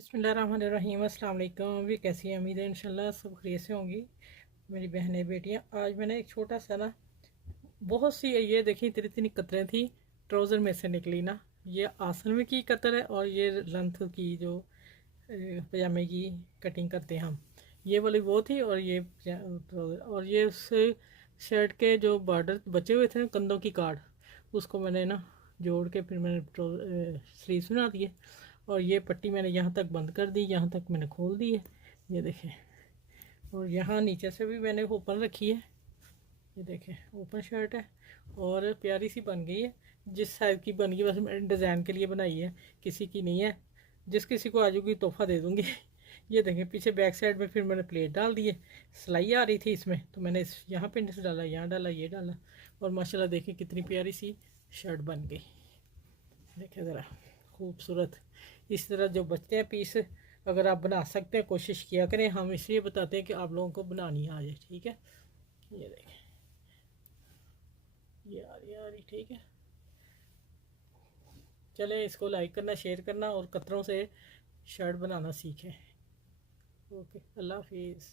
बिस्मिल्लाहिर्रहमानिर्रहीम। अस्सलाम वालेकुम। भी कैसी है? उम्मीद है इंशाल्लाह सब खैरियत से होंगी मेरी बहनें बेटियां। आज मैंने एक छोटा सा ना, बहुत सी ये देखी इतनी इतनी कतरें थी ट्राउज़र में से निकली ना। ये आसन में की कतर है और ये लेंथ की जो पजामे की कटिंग करते हैं हम, ये वाली वो थी। और ये और ये उस शर्ट के जो बॉर्डर बचे हुए थे ना, कंधों की कार्ड, उसको मैंने ना जोड़ के फिर मैंने स्लीव्स बना दिए। और ये पट्टी मैंने यहाँ तक बंद कर दी, यहाँ तक मैंने खोल दी है, ये देखें। और यहाँ नीचे से भी मैंने ओपन रखी है, ये देखें ओपन शर्ट है और प्यारी सी बन गई है। जिस साइज़ की बन गई बस मैंने डिज़ाइन के लिए बनाई है, किसी की नहीं है। जिस किसी को आजूगी तोहफा दे दूँगी। ये देखें पीछे बैक साइड में फिर मैंने प्लेट डाल दी है। सिलाई आ रही थी इसमें तो मैंने यहाँ पिंड से डाला, यहाँ डाला, ये डाला, और माशाल्लाह देखें कितनी प्यारी सी शर्ट बन गई। देखें ज़रा खूबसूरत। इस तरह जो बचते हैं पीस, अगर आप बना सकते हैं कोशिश किया करें। हम इसलिए बताते हैं कि आप लोगों को बनानी आ जाए, ठीक है। ये देखें, ये आ रही ठीक है। चलें, इसको लाइक करना, शेयर करना और कतरों से शर्ट बनाना सीखें। ओके, अल्लाह हाफिज़।